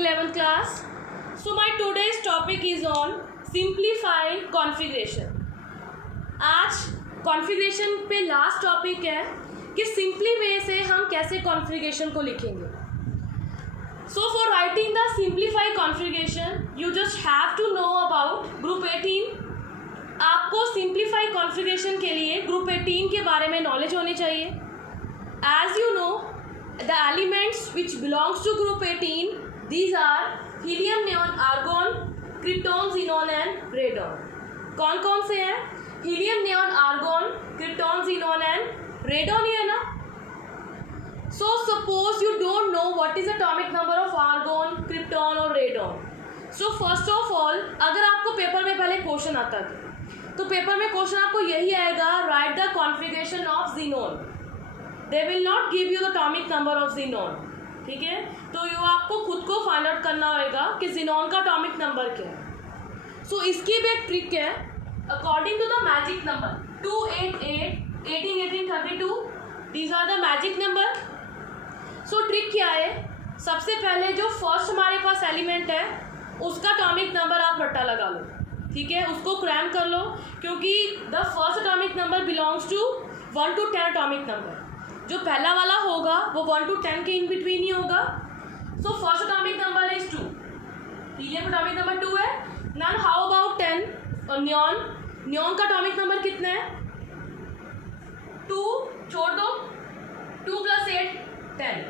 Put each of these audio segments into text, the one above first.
11th class. So my today's topic is on simplified configuration. आज configuration पे last topic है कि simply वे से हम कैसे कॉन्फ़िगरेशन को लिखेंगे. So for writing the simplified configuration, you just have to know about group 18. आपको simplified configuration के लिए group 18 के बारे में knowledge होनी चाहिए. As you know, the elements which belongs to group 18, these are helium, neon, argon, krypton, xenon and radon. कौन कौन से हैं? Helium, neon, argon, krypton, xenon and radon ही है ना. So suppose you don't know what is atomic number of argon, krypton और radon. So first of all, अगर आपको paper में पहले क्वेश्चन आता था तो पेपर में क्वेश्चन आपको यही आएगा, write the configuration of xenon. They will not give you the atomic number of xenon. ठीक है, तो ये आपको खुद को फाइंड आउट करना होगा कि xenon का atomic number क्या है. So इसकी भी एक ट्रिक है. According to the magic number 288, 18, 18, 32, these are the magic number. So trick क्या है? सबसे पहले जो फर्स्ट हमारे पास एलिमेंट है उसका एटॉमिक नंबर आप रट्टा लगा लो. ठीक है, उसको क्रैम कर लो क्योंकि the first atomic number belongs to 1 to 10 atomic number. जो पहला वाला होगा वो 1 to 10 के इन बिटवीन ही होगा. So first atomic number is 2. Helium atomic number 2 है. नाउ हाउ अबाउट 10 और नियॉन. नियॉन का एटॉमिक नंबर कितना है? 2. छोड़ दो, 2 + 8 10.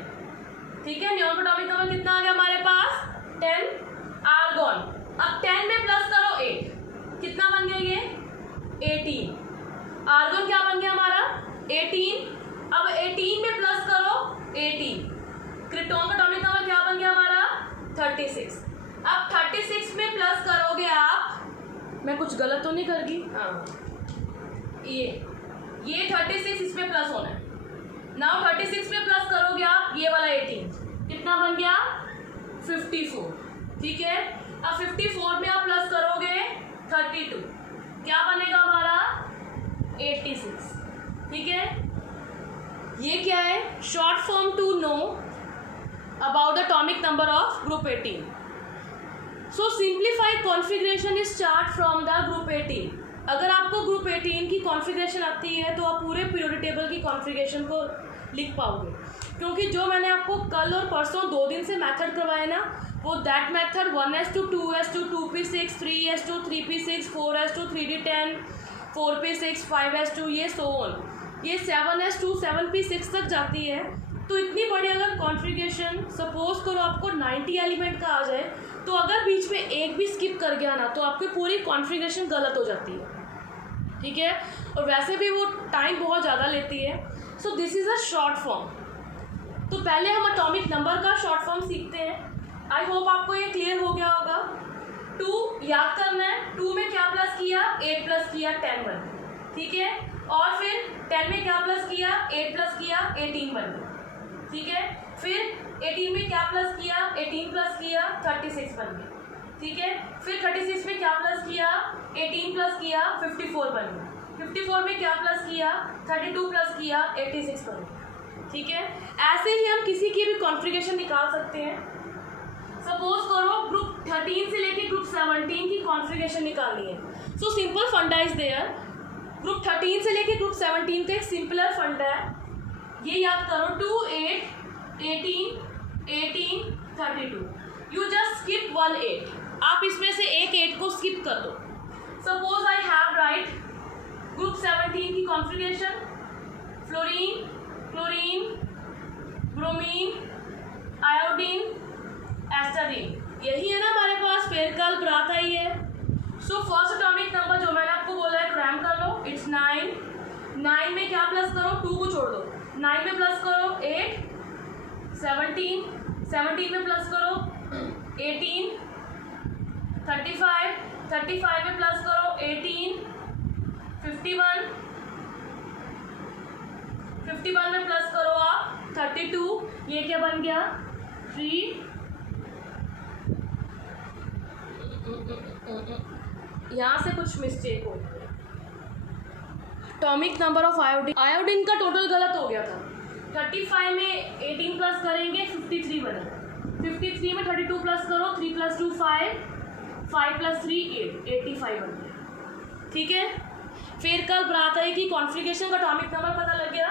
ठीक है, नियॉन का एटॉमिक नंबर कितना आ गया हमारे पास? 10. आर्गॉन, अब 10 में प्लस करो 8, कितना बन गया ये? 18. आर्गॉन क्या बन गया हमारा? 18. अब 18 में प्लस करो 18. क्रिप्टॉन का एटॉमिक नंबर क्या बन गया हमारा? 36. अब 36 में प्लस करोगे आप, मैं कुछ गलत तो नहीं कर गई? हाँ, ये 36 इसमें प्लस होना है. नाउ 36 में प्लस करोगे आप ये वाला 18, कितना बन गया? 54. ठीक है, अब 54 में आप प्लस करोगे 32, क्या बनेगा हमारा? 86. ठीक है, ये क्या है? Short form to know about the atomic number of group 18. So simplified configuration is start from the group 18. अगर आपको ग्रुप 18 की कॉन्फ़िगरेशन आती है तो आप पूरे पीरियोडिक टेबल की कॉन्फ़िगरेशन को लिख पाओगे, क्योंकि जो मैंने आपको कल और परसों 2 दिन से मेथड करवाए ना, वो that method 1s2 2s2 2p6 3s2 3p6 4s2 3d10 4p6 5s2 ये सो ऑन, ये 7s2 7p6 तक जाती है. तो इतनी बड़ी अगर कॉन्फ़िगरेशन सपोज करो आपको 90 एलिमेंट का आ जाए, तो अगर बीच में एक भी स्किप कर गया ना तो आपकी पूरी कॉन्फ़िगरेशन गलत हो जाती है. ठीक है, और वैसे भी वो टाइम बहुत ज़्यादा लेती है. So this is a short form. तो पहले हम एटॉमिक नंबर का शॉर्ट फॉर्म सीखते हैं. आई होप आपको ये क्लियर हो गया होगा. 2 याद करना है. 2 में क्या प्लस किया? 8 प्लस किया 10 बन गया. ठीक है, और फिर 10 में क्या प्लस किया? 8 प्लस किया 18 बन गया. ठीक है, फिर 18 में क्या प्लस किया? 18 प्लस किया 36 बन गया. ठीक है, फिर 36 में क्या प्लस किया? 18 प्लस किया 54 बन गया. 54 में क्या प्लस किया? 32 प्लस किया 86 बन गया. ठीक है, ऐसे ही हम किसी की भी कॉन्फ़िगरेशन निकाल सकते हैं. सपोज करो ग्रुप 13 से लेके ग्रुप 17 की कॉन्फ़िगरेशन निकालनी है. सो सिंपल फंडा इज देयर. ग्रुप 13 से लेके ग्रुप 17 का एक सिंपलर फंडा है. ये याद करो, 2 8 18 18 32. You just skip 1 8. आप इसमें से एक 8 को स्किप कर दो. Suppose I have right group 17 की configuration. Fluorine, chlorine, bromine, iodine, astatine. यही है ना हमारे पास. फेरकल ब्राता ही है. सो फर्स्ट एटॉमिक नंबर जो मैंने आपको बोला है क्रैम कर लो, इट्स 9. 9 में क्या प्लस करो? 2 को छोड़ दो. 9 में प्लस करो 8. 17. 17 में प्लस करो 18. 35. 35 में प्लस करो 18. 51. 51 में प्लस करो आप 32. ये क्या बन गया? 3. यहाँ से कुछ मिस्टेक हो गई. Atomic number of iodine. Iodine का टोटल गलत हो गया था. 35 में 18 प्लस करेंगे 53 बनेगा. 53 में 32 प्लस करो, 3 + 2 5, 5 + 3 8, 85 बन गया। ठीक है, फिर कल बात है कि कॉन्फ़िगरेशन का एटॉमिक नंबर पता लग गया।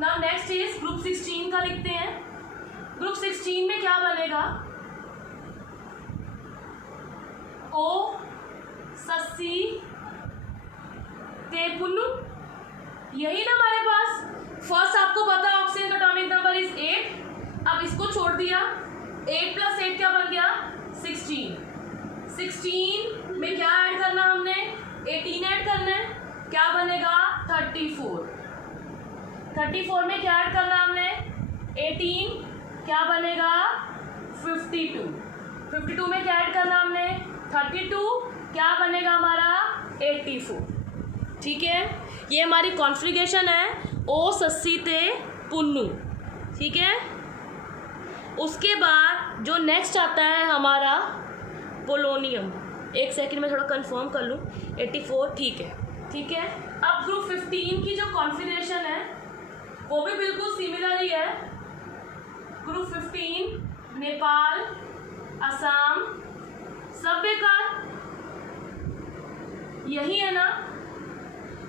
नाउ नेक्स्ट इज ग्रुप 16 का लिखते हैं। ग्रुप 16 में क्या बनेगा? ओ सस्सी ते पुन्नू, यही ना हमारे पास। फर्स्ट आपको पता है ऑक्सीजन का एटॉमिक नंबर इज 8। अब इसको छोड़ दिया, 8 + 8 क्या बन गया? 16। 16 में क्या ऐड करना हमने? 18 ऐड करना है, क्या बनेगा? 34। 34 में क्या ऐड करना हमने? 18, क्या बनेगा? 52। 52 में क्या ऐड करना हमने? 32, क्या बनेगा हमारा? 84। ठीक है, ये हमारी कॉन्फ़िगरेशन है ओ सस्सी ते पुन्नू। ठीक है, उसके बाद जो नेक्स्ट आता है हमारा पोलोनियम। एक सेकंड में थोड़ा कंफर्म कर लूँ। 84, ठीक है। ठीक है, अब ग्रुप 15 की जो कॉन्फ़िगरेशन है वो भी बिल्कुल सिमिलर ही है। ग्रुप 15 नेपाल, असम, सब बेकार, यही है ना।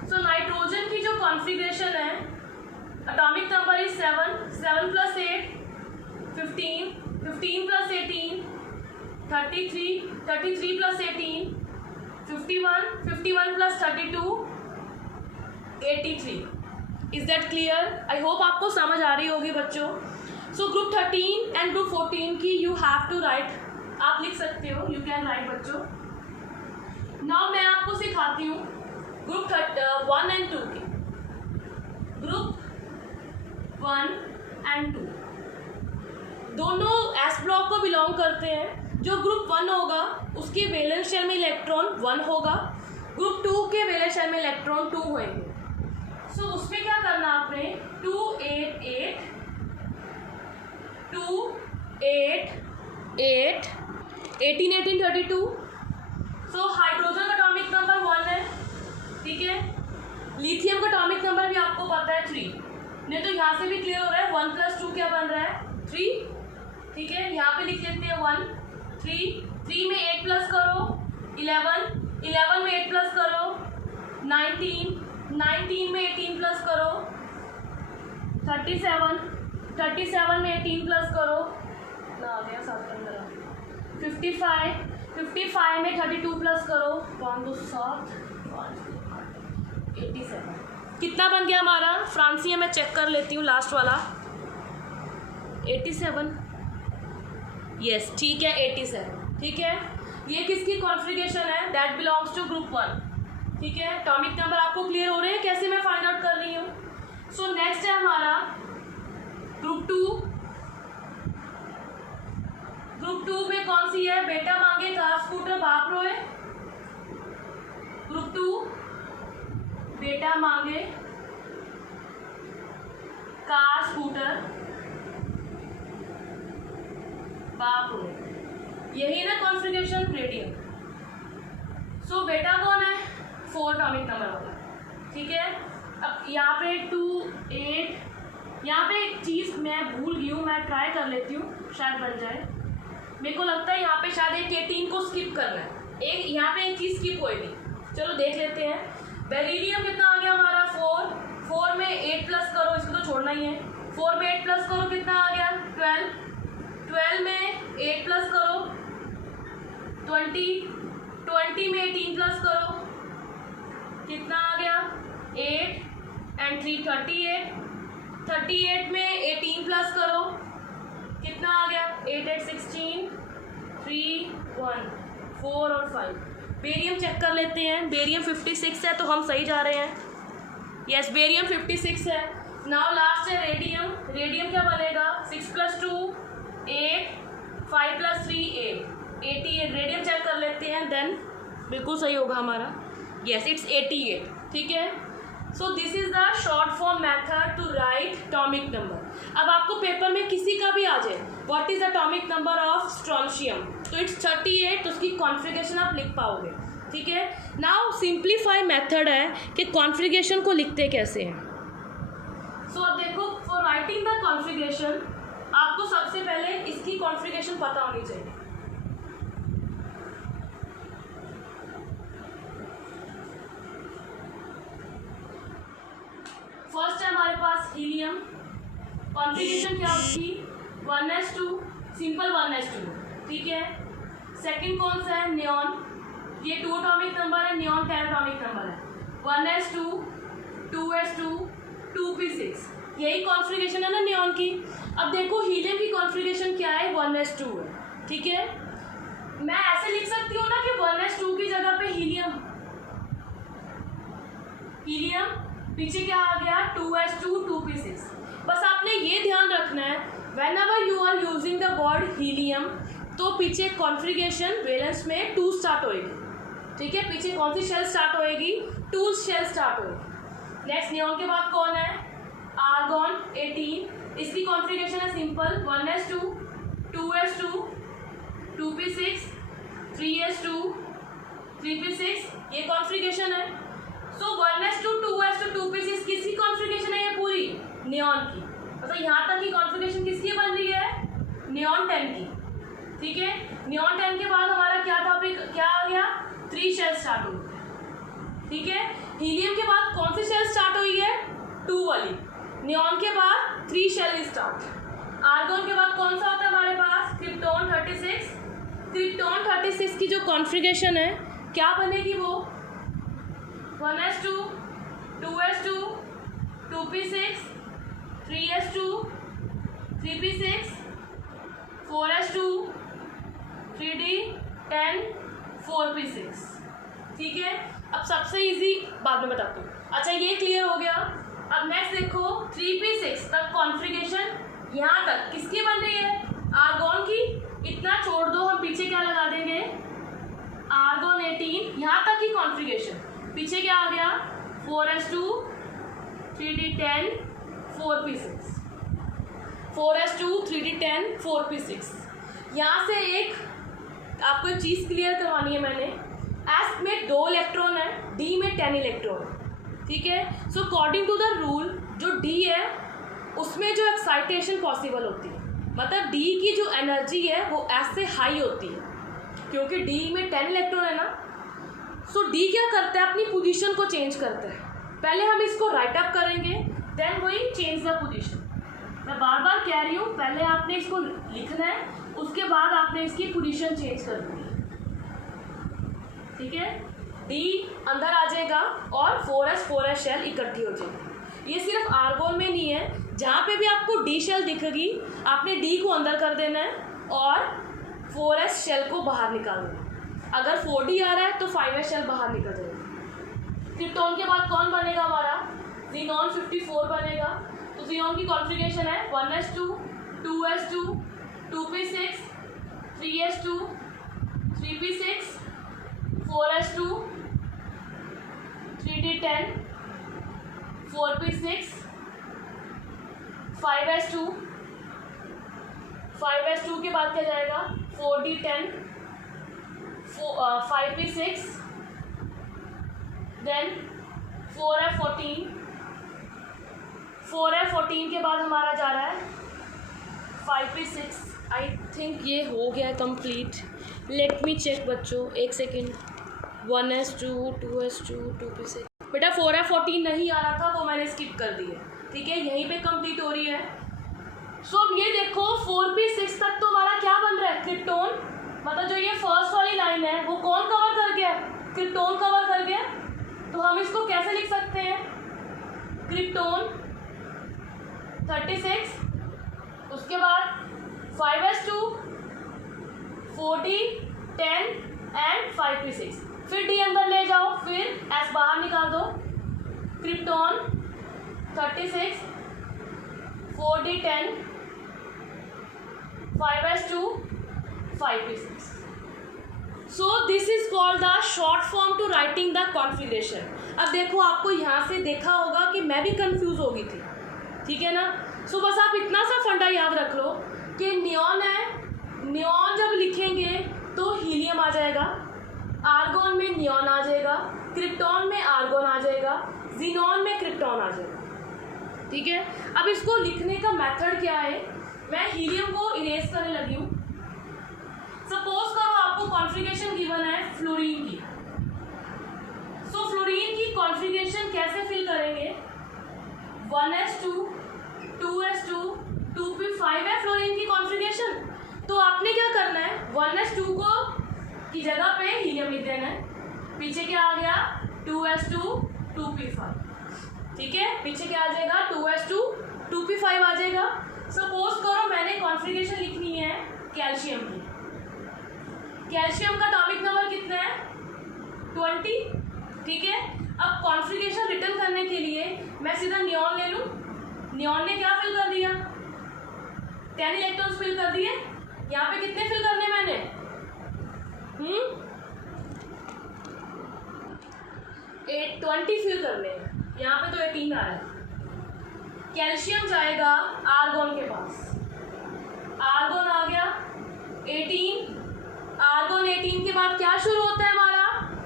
सो नाइट्रोजन की जो कॉन्फ़िगरेशन है, atomic number is 7, 7 + 8 15, 15 + 18 33, 33 + 18 51, 51 + 32 83। Is that clear? I hope आपको समझ आ रही होगी बच्चों। सो ग्रुप 13 एंड ग्रुप 14 की यू हैव टू राइट, आप लिख सकते हो, यू कैन राइट बच्चों। नाउ मैं आपको सिखाती हूँ ग्रुप 1 एंड 2 की। ग्रुप 1 एंड 2 दोनों एस ब्लॉक को बिलोंग करते हैं। जो ग्रुप 1 होगा उसके वैलेंस शेल में इलेक्ट्रॉन 1 होगा, ग्रुप 2 के वैलेंस शेल में इलेक्ट्रॉन 2 होंगे। सो उसमें क्या करना आपने? 2 8 8 2 8 8 18 18 32। सो हाइड्रोजन का एटॉमिक नंबर 1 है। ठीक है, लिथियम का एटॉमिक नंबर भी आपको पता है 3। नहीं तो यहाँ से भी क्लियर हो रहा है 1 + 2 क्या बन रहा है? 3। ठीक है, यहाँ पे लिख लेते हैं 1 3, 3 में 8 प्लस करो 11, 11 में 8 प्लस करो 19, 19 में 18 प्लस करो 37, 37 में 18 प्लस करो ना आ गया 7 55, 55 में 32 प्लस करो 5 2 7 87। कितना बन गया हमारा? फ्रांसिया में चेक कर लेती हूँ, लास्ट वाला 87। यस, ठीक है 87। ठीक है, ये किसकी कॉन्फ़िगरेशन है? That belongs to group 1। ठीक है, एटॉमिक नंबर आपको क्लियर हो रहे हैं कैसे मैं फाइंड आउट कर रही हूँ। सो नेक्स्ट है हमारा ग्रुप 2। ग्रुप 2 में कौन सी है? बेटा मांगे कार स्कूटर बाप रोए। ग्रुप 2 बेटा मांगे कार स्कूटर बाप रोए, यही ना कॉन्फ़िगरेशन रेडियम। सो बेटा कौन है? 4 एटॉमिक नंबर होगा। ठीक है, अब यहाँ पे 2 8, यहाँ पे एक चीज़ मैं भूल गई हूँ, मैं ट्राई कर लेती हूँ शायद बन जाए। मेरे को लगता है यहाँ पे शायद एक 18 को स्किप करना है, एक यहाँ पे एक चीज़ स्किप होएगी। चलो देख लेते हैं। बेरिलियम कितना आ गया हमारा? 4, 4 में 8 प्लस करो, इसको तो छोड़ना ही है। 4 में 8 प्लस करो कितना आ गया? 12, 12 में 8 प्लस करो 20, 20 में 18 प्लस करो कितना आ गया? 8 एंड 3 38, 38 में 18 प्लस करो कितना आ गया? 8 8 16 3 1 4 और 5। बेरियम चेक कर लेते हैं। बेरियम 56 है तो हम सही जा रहे हैं। यस, बेरियम 56 है। नाउ लास्ट है रेडियम। रेडियम क्या बनेगा? 6 + 2 8, 5 + 3 8, 88। रेडियम चेक कर लेते हैं, देन बिल्कुल सही होगा हमारा। Yes, it's 88। ठीक है, so this is the short form method to write atomic number. अब आपको पेपर में किसी का भी आ जाए what is atomic number of strontium, तो इट्स 38, तो उसकी कॉन्फ़िगरेशन आप लिख पाओगे। ठीक है, नाउ सिंप्लीफाई मेथड है कि कॉन्फ़िगरेशन को लिखते कैसे हैं। सो अब देखो, फॉर राइटिंग द कॉन्फ़िगरेशन आपको सबसे पहले इसकी कॉन्फ़िगरेशन पता होनी चाहिए। फर्स्ट है हमारे पास हीलियम, कॉन्फ़िगरेशन क्या होगी 1s2, सिंपल 1s2, ठीक है। सेकंड कौन सा है नियॉन, ये 2 एटॉमिक नंबर है, नियॉन 10 एटॉमिक नंबर है, 1s2, 2s2, 2p6, यही कॉन्फ़िगरेशन है ना नियॉन की। अब देखो हीलियम की कॉन्फ़िगरेशन क्या है 1s2 है, ठीक है। मैं ऐसे लिख सकती हूँ ना कि 1s2 की जगह पे हीलियम पीछे क्या आ गया 2s2, 2p6। बस आपने ये ध्यान रखना है whenever you are using the word helium तो पीछे कॉन्फ़िगरेशन वैलेंस में 2 स्टार्ट होएगी, ठीक है। पीछे कौन सी शेल स्टार्ट होएगी 2 शेल स्टार्ट होएगी। नेक्स्ट नियॉन के बाद कौन है आर्गॉन 18, इसकी कॉन्फ़िगरेशन है simple 1s2, 2s2, 2p6, 3s2, 3p6, ये कॉन्फ़िगरेशन है। सो 1s2, 2s2, 2p6 किसकी कॉन्फ़िगरेशन है ये पूरी नियॉन की, मतलब यहाँ तक की कॉन्फ़िगरेशन किसकी बन रही है नियॉन 10 की, ठीक है। नियॉन 10 के बाद हमारा क्या टॉपिक क्या आ गया 3 शेल स्टार्ट हो गया, ठीक है। हीलियम के बाद कौन सी शेल स्टार्ट हुई है 2 वाली, नियॉन के बाद 3 शेल स्टार्ट। आर्गॉन के बाद कौन सा होता है हमारे पास क्रिप्टॉन 36, क्रिप्टॉन 36 की जो कॉन्फ़िगरेशन है क्या बनेगी वो 1s2, 2s2, 2p6, 3s2, 3p6, 4s2, 3d10, 4p6, ठीक है। अब सबसे इजी बाद में बताती हूँ। अच्छा ये क्लियर हो गया। अब नेक्स्ट देखो 3p6 तक कॉन्फ़िगरेशन यहाँ तक किसकी बन रही है आर्गॉन की, इतना छोड़ दो, हम पीछे क्या लगा देंगे आर्गॉन 18, यहाँ तक की कॉन्फ़िगरेशन। पीछे क्या आ गया 4s2, 3d10, 4p6, 4s2, 3d10, 4p6। यहाँ से एक आपको एक चीज़ क्लियर करवानी है मैंने, S में 2 इलेक्ट्रॉन है, D में 10 इलेक्ट्रॉन है, ठीक है। So according to the rule जो D है उसमें जो एक्साइटेशन पॉसिबल होती है, मतलब D की जो एनर्जी है वो S से हाई होती है, क्योंकि D में 10 इलेक्ट्रॉन है ना। सो D क्या करता है अपनी पोजीशन को चेंज करता है, पहले हम इसको राइट अप करेंगे देन वही चेंज द पोजीशन। मैं बार बार कह रही हूँ पहले आपने इसको लिखना है, उसके बाद आपने इसकी पोजीशन चेंज करनी है, ठीक है। D अंदर आ जाएगा और 4s शेल इकट्ठी हो जाएगी। ये सिर्फ आर्गॉन में नहीं है, जहाँ पे भी आपको D शेल दिखेगी आपने D को अंदर कर देना है और 4s शेल को बाहर निकालना है। अगर 4d आ रहा है तो 5s शेल बाहर निकल जाएगा। क्रिप्टॉन के बाद कौन बनेगा हमारा ज़ीनॉन 54 बनेगा। तो ज़ीनॉन की कॉन्फ़िगरेशन है 1s2, 2s2, 2p6, 3s2, 3p6, 4s2, 3d10, 4p6, 5s2, 5s2 के बाद क्या जाएगा 4d10, 5p6, then 4f14, 4f14 के बाद हमारा जा रहा है 5p6। आई थिंक ये हो गया कंप्लीट। लेट मी चेक बच्चों, एक सेकेंड। 1s2, 2s2, 2p6, बेटा 4f14 नहीं आ रहा था, वो मैंने स्किप कर दी है, ठीक है। यहीं पे कंप्लीट हो रही है। सो अब ये देखो 4p6 तक तो हमारा क्या बन रहा है क्रिप्टॉन, मतलब जो ये फर्स्ट वाली लाइन है वो कौन कवर कर गया क्रिप्टॉन कवर कर गया। तो हम इसको कैसे लिख सकते हैं क्रिप्टॉन 36, उसके बाद 5s2, 4d, 10 एंड 5p6, फिर d अंदर ले जाओ, फिर s बाहर निकाल दो। Krypton 36, 4d, 10, 5s2, 5p6। So this is called the short form to writing the configuration। अब देखो आपको यहाँ से देखा होगा कि मैं भी कंफ्यूज हो गई थी, ठीक है ना। सो बस आप इतना सा फंडा याद रख लो कि नियॉन है, नियॉन जब लिखेंगे तो हीलियम आ जाएगा, आर्गॉन में नियॉन आ जाएगा, क्रिप्टॉन में आर्गॉन आ जाएगा, ज़ीनॉन में क्रिप्टॉन आ जाएगा, ठीक है। अब इसको लिखने का मेथड क्या है, मैं हीलियम को इरेज करने लगी हूँ। सपोज करो आपको कॉन्फ़िगरेशन गिवन है फ्लोरीन की। सो फ्लोरीन की कॉन्फ़िगरेशन कैसे फिल करेंगे? 1s2 2s2 2p5 है फ्लोरीन की कॉन्फ़िगरेशन। तो आपने क्या करना है, 1s2 को की जगह पे हीलियम लिख देना है। पीछे क्या आ गया? 2s2 2p5। ठीक है, पीछे क्या आ जाएगा? 2s2 2p5 आ जाएगा। सपोज करो मैंने कॉन्फ़िगरेशन लिखनी है कैल्शियम की। कैल्शियम का एटॉमिक नंबर कितना है? 20। ठीक है, अब कॉन्फ़िगरेशन रिटर्न करने के लिए मैं सीधा नियॉन ले लूँ। नियॉन ने क्या फिल कर दिया? 10 इलेक्ट्रॉन्स फिल कर दिए। यहाँ पे कितने फिल करने मैंने? 20 फिल करने। यहाँ पे तो 18 आ रहा है। कैल्शियम जाएगा आर्गोन के पास। आर्गोन आ गया 18। आर्गोन 18 के बाद क्या शुरू होता है हमारा?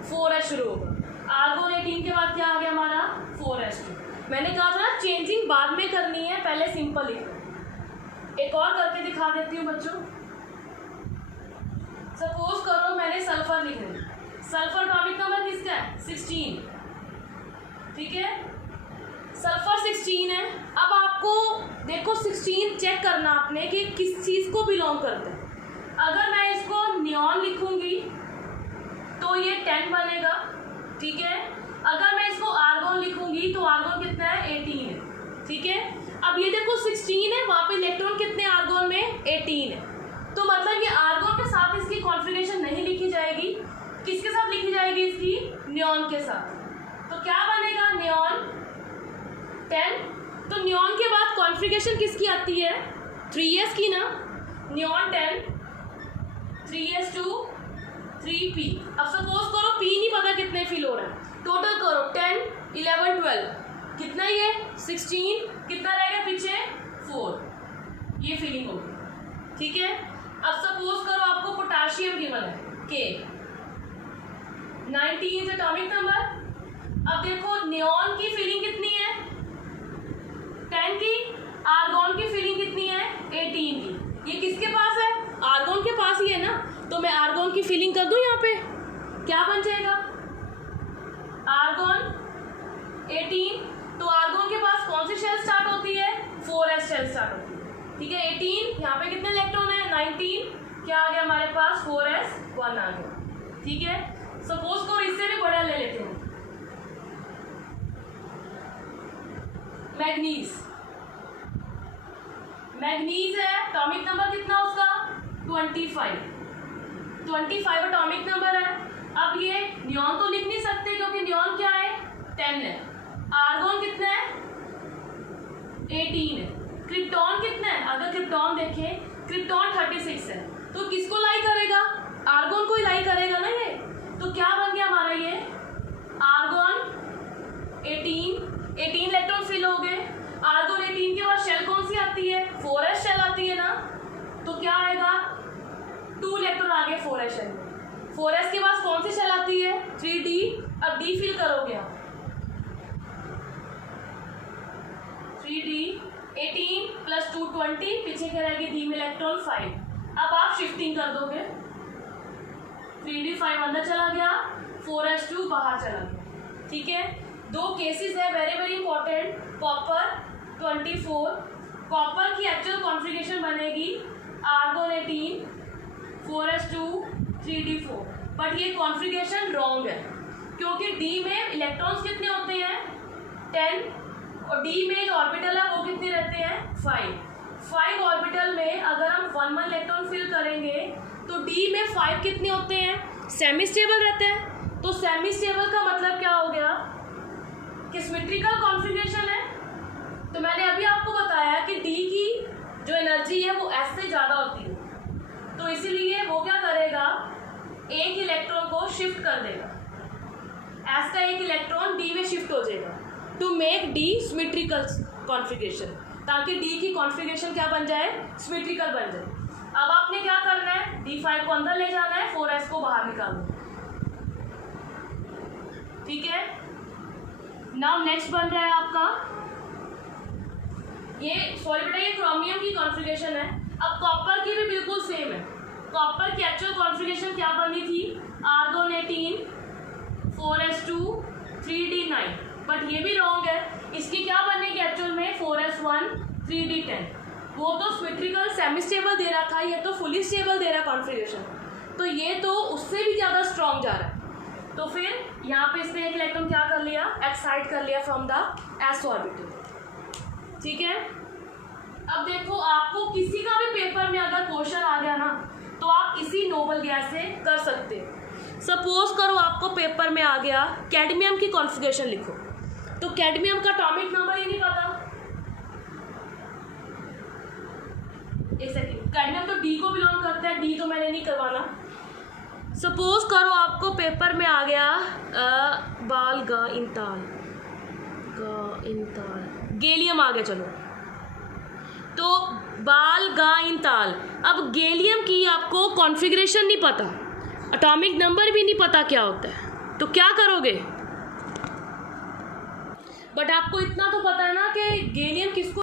4s शुरू होगा। आर्गोन 18 के बाद क्या आ गया हमारा? 4s2। मैंने कहा था ना चेंजिंग बाद में करनी है, पहले सिंपल लिखो। एक और करके दिखा देती हूँ बच्चों। सपोज करो मैंने सल्फर लिख दिया। सल्फर एटॉमिक नंबर किसका है? 16। ठीक है, सल्फर 16 है। अब आपको देखो 16 चेक करना आपने कि किस चीज़ को बिलोंग करता है। अगर मैं इसको नियॉन लिखूंगी तो ये 10 बनेगा। ठीक है, अगर मैं इसको आर्गोन लिखूंगी तो आर्गोन कितना है? 18 है। ठीक है, अब ये देखो 16 है, वहाँ पे इलेक्ट्रॉन कितने आर्गोन में? 18 है। तो मतलब ये आर्गोन के साथ इसकी कॉन्फ़िगरेशन नहीं लिखी जाएगी। किसके साथ लिखी जाएगी? इसकी नियॉन के साथ। तो क्या बनेगा? नियॉन 10। तो नियॉन के बाद कॉन्फ़िगरेशन किसकी आती है? 3s की ना। Neon 10 3s2 3p। अब सपोज करो p नहीं पता कितने फिल हो रहा है, टोटल करो 10 11 12 कितना ये 16, कितना रहेगा पीछे 4। ये फिलिंग होगी। ठीक है, अब सपोज करो आपको पोटाशियम गिवन है K 19 एटॉमिक नंबर। अब देखो नियॉन की फिलिंग कितनी है? 10 की। आर्गोन की फिलिंग कितनी है? 18 की। ये किसके पास है? आर्गोन के पास ही है ना। तो मैं आर्गोन की फिलिंग कर दूं, यहाँ पे क्या बन जाएगा? आर्गोन 18। तो आर्गोन के पास कौन सी शेल स्टार्ट होती है? 4s शेल स्टार्ट होती है। ठीक है, 18 यहाँ पे कितने इलेक्ट्रॉन है? 19। क्या आ गया हमारे पास? 4s1 आ गया। ठीक है, सपोज को इससे भी बड़ा ले लेते हैं। मैग्नीज। मैग्नीज है, एटॉमिक नंबर कितना उसका? 25 एटॉमिक नंबर है। अब ये नियॉन तो लिख नहीं सकते क्योंकि नियॉन क्या है? 10 है। आर्गोन कितना है? 18 है। क्रिप्टॉन कितना है? अगर क्रिप्टॉन देखें, क्रिप्टॉन 36 है। तो किसको लाई करेगा? आर्गोन को ही लाई करेगा ना ये। तो क्या बन गया हमारा ये? आर्गोन 18 इलेक्ट्रॉन फिल हो गए। आर्गोन 18 के बाद शेल कौन सी आती है? 4s शेल आती है ना। तो क्या आएगा? 2 इलेक्ट्रॉन आगे 4s शेल। 4s के पास कौन सी शेल आती है? 3d। अब d फिल करोगे आप। 3d 18 + 2 20, पीछे क्या रहेगी? d में इलेक्ट्रॉन 5। अब आप शिफ्टिंग कर दोगे। 3d 5 अंदर चला गया, 4s2 बाहर चला गया। ठीक है, 2 केसेस है very very important. Copper 24। Copper की एक्चुअल कॉन्फ़िगरेशन बनेगी आर्गोन 18 4s2 3d4। बट ये कॉन्फ़िगरेशन रॉन्ग है क्योंकि d में इलेक्ट्रॉन्स कितने होते हैं? 10। और d में जो ऑर्बिटल है वो कितने रहते हैं? 5 ऑर्बिटल में अगर हम 1 इलेक्ट्रॉन फिल करेंगे तो d में 5 कितने होते हैं? सेमी स्टेबल रहते हैं। तो सेमी स्टेबल का मतलब क्या हो गया? कि सिमेट्रिकल कॉन्फ़िगरेशन है। तो मैंने अभी आपको बताया कि d की जो एनर्जी है वो s से ज़्यादा होती है, तो इसीलिए वो क्या करेगा? एक इलेक्ट्रॉन को शिफ्ट कर देगा। s का एक इलेक्ट्रॉन d में शिफ्ट हो जाएगा to make d symmetrical configuration, ताकि d की कॉन्फ़िगरेशन क्या बन जाए? सिमेट्रिकल बन जाए। अब आपने क्या करना है? d5 को अंदर ले जाना है, 4s को बाहर निकालना। ठीक है, नाउ नेक्स्ट बन रहा है आपका ये सॉरी बेटा ये क्रोमियम की कॉन्फ़िगरेशन है। अब कॉपर की भी बिल्कुल सेम है। कॉपर की एक्चुअल कॉन्फ़िगरेशन क्या बनी थी, आर्गोन 18 4s2 3d9, बट ये भी रॉन्ग है। इसकी क्या बनेगी एक्चुअल में 4s1 3d10। वो तो सिमेट्रिकल सेमी स्टेबल दे रहा था, ये तो फुली स्टेबल दे रहा है कॉन्फ़िगरेशन, तो ये तो उससे भी ज़्यादा स्ट्रॉन्ग जा रहा है। तो फिर यहाँ पे इसने एक इलेक्ट्रॉन क्या कर लिया, एक्साइट कर लिया फ्रॉम द s ऑर्बिटल। ठीक है, अब देखो आपको किसी का भी पेपर में अगर क्वेश्चन आ गया ना तो आप इसी नोबल गैस से कर सकते हो। सपोज करो आपको पेपर में आ गया कैडमियम की कॉन्फ़िगरेशन लिखो, तो कैडमियम का एटॉमिक नंबर ही नहीं पता। एक सेकेंड, कैडमियम तो डी को बिलोंग करता है, डी तो मैंने नहीं करवाना। सपोज करो आपको पेपर में आ गया बाल गा इंताल गैलियम आ गया, चलो तो बाल गा इंताल। अब गैलियम की आपको कॉन्फ़िगरेशन नहीं पता, एटॉमिक नंबर भी नहीं पता क्या होता है, तो क्या करोगे। बट आपको इतना तो पता है ना कि गैलियम किसको